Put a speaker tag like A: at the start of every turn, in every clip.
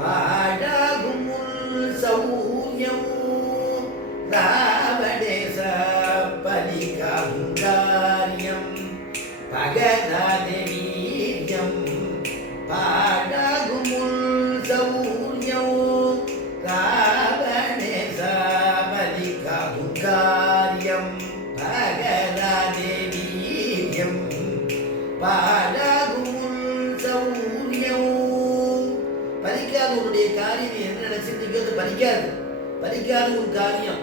A: பாழாகும் உன் சௌரியம் ராவணேச பலிகாகும் காரியம் பலிக்காது உன்னுடைய காரியம் நீ என்ன நினைச்சிருக்கோ அது பலிக்காது. பலிக்காது உன் காரியம்.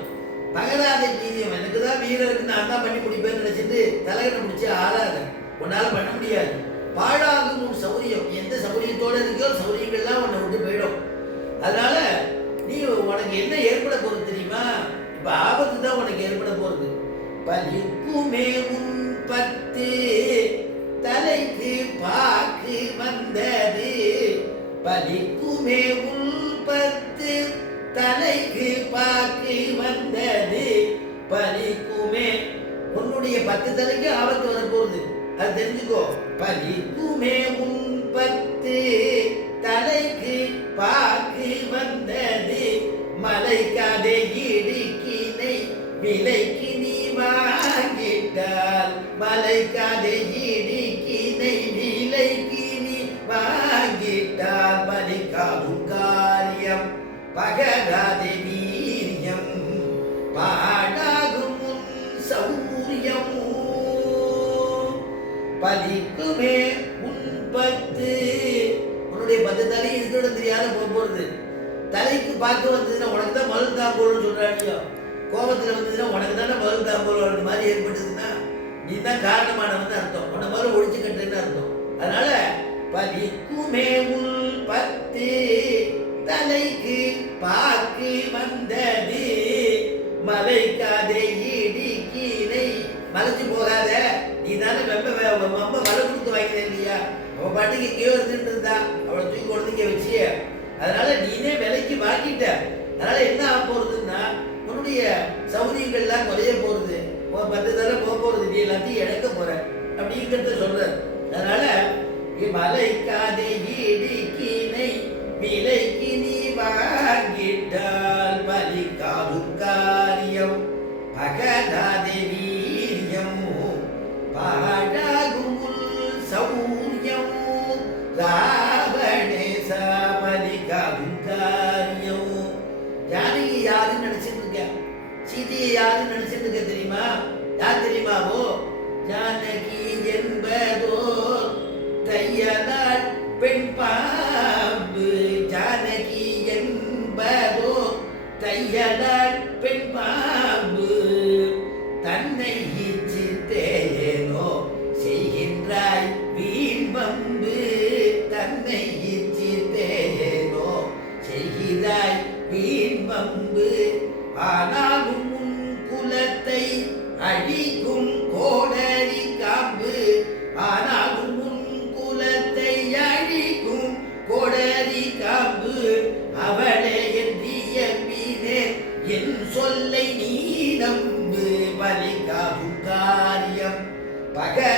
A: பகராத கீரியம் எனக்கு தான் வீரம் இருக்கு நான் தான் பண்ணி முடிப்பேன்னு நினைச்சிட்டு தலைகனை முடிச்சு ஆளாத. உன்னால் பண்ண முடியாது. பாழாகும் உன் சௌரியம். எந்த சௌரியத்தோடு இருக்கோ சௌரியங்கள்லாம் உன்னை விட்டு போயிடும். அதனால நீ உனக்கு என்ன ஏற்பட போகுது தெரியுமா? இப்போ ஆபத்து தான் உனக்கு ஏற்பட போகுது. பலிக்குமே உன் பத்து. தலைக்கு பாக்கு வந்தது. பலி உன் பத்து தலைக்கு பாக்கி வந்தது பலிக்குமே. உன்னுடைய பத்து தலைக்கு ஆபத்து வர போகுது. அது தெரிஞ்சுக்கோ. பலிக்குமே உன் பத்து தலைக்கு பாக்கு வந்தது. மலைக்காதே இடுக்கினை விலைக்கு நீ வாங்கிட்டால். மலைக்காதே பலிக்குமே உன்பத்து உன்னுடைய பத்து தலை இதோட தெரியாத போக போறது. தலைக்கு பார்க்க வந்ததுன்னா உனக்கு தான் மருந்து தாம்போல்னு சொல்றாங்க கோபத்துல வந்ததுன்னா உனக்கு தானே மருந்து தாம்போல் மாதிரி ஏற்பட்டதுன்னா நீ தான் காரணமானவன் அர்த்தம். உன்னை முதல்ல ஒழிச்சு கட்டுறேன்னு அர்த்தம். அதனால பலிக்குமே உள் பத்து தலைக்கு பா நீ தானே அம்மா வே- வலை கொடுத்து வாங்கின இல்லையா? அவன் பாட்டுக்கு எங்கேயோ இருந்துட்டு இருந்தா. அவளை தூக்கி கொண்டு இங்கே வச்சு அதனால நீனே விலைக்கு வாங்கிட்ட. அதனால என்ன ஆக போறதுன்னா உன்னுடைய சௌரியங்கள்லாம் குறைய போறது. உன் பத்து தடவை போக போறது நீ எல்லாத்தையும் இழக்க போற. அப்படிங்கிறத சொல்ற அதனால மலைக்காதே சீதையை யாரு நினைச்சிட்டு தெரியுமா? யார் தெரியுமாவோ ஜானகி என்பதோ தையலால் பெண் பாம்பு ஜானகி என்பதோ தையலால் பெண் பாம்பு தன்னை இச்சித்தேனோ செய்கின்றாய் வீண் பம்பு தன்னை இச்சித்தேனோ செய்கிறாய் வீண் பம்பு ஆனால் குலத்தை அழிக்கும் கோடரி காம்பு ஆனாலும் உன் குலத்தை அழிக்கும் கோடரி காம்பு. அவளே என்றிய மீனே என் சொல்லை நீ நம்பு பலிகாவும் காரியம் பகலாதே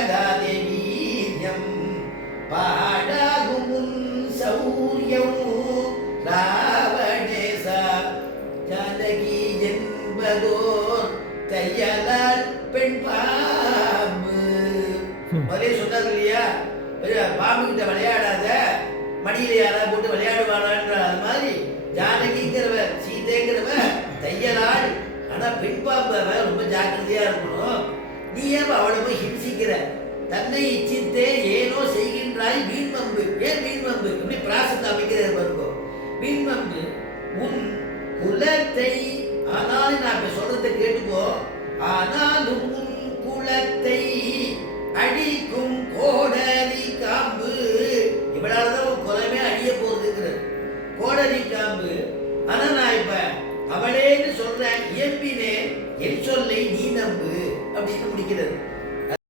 A: பாம்பு கிட்ட விளையாடாத மடியில யாராவது போட்டு விளையாடுவானான்ற அது மாதிரி ஜானகிங்கிறவ சீதைங்கிறவ தையலாள் ஆனா பெண் பாம்பு ரொம்ப ஜாக்கிரதையா இருக்கணும். நீ ஏன் அவளை போய் ஹிம்சிக்கிற? தன்னை இச்சித்தே ஏனோ செய்கின்றாய் வீண் ஏன் வீண் வம்பு இப்படி பிராசத்தை அமைக்கிறார் பாருங்க. வீண் உன் குலத்தை ஆனாலும் நான் இப்ப சொல்றதை கேட்டுக்கோ. ஆனாலும் கோடரி காம்பு ஆனா நான் இப்ப அவளேன்னு சொல்றேன் இயற்பினே என் சொல்லை நீ நம்பு அப்படின்னு முடிக்கிறது.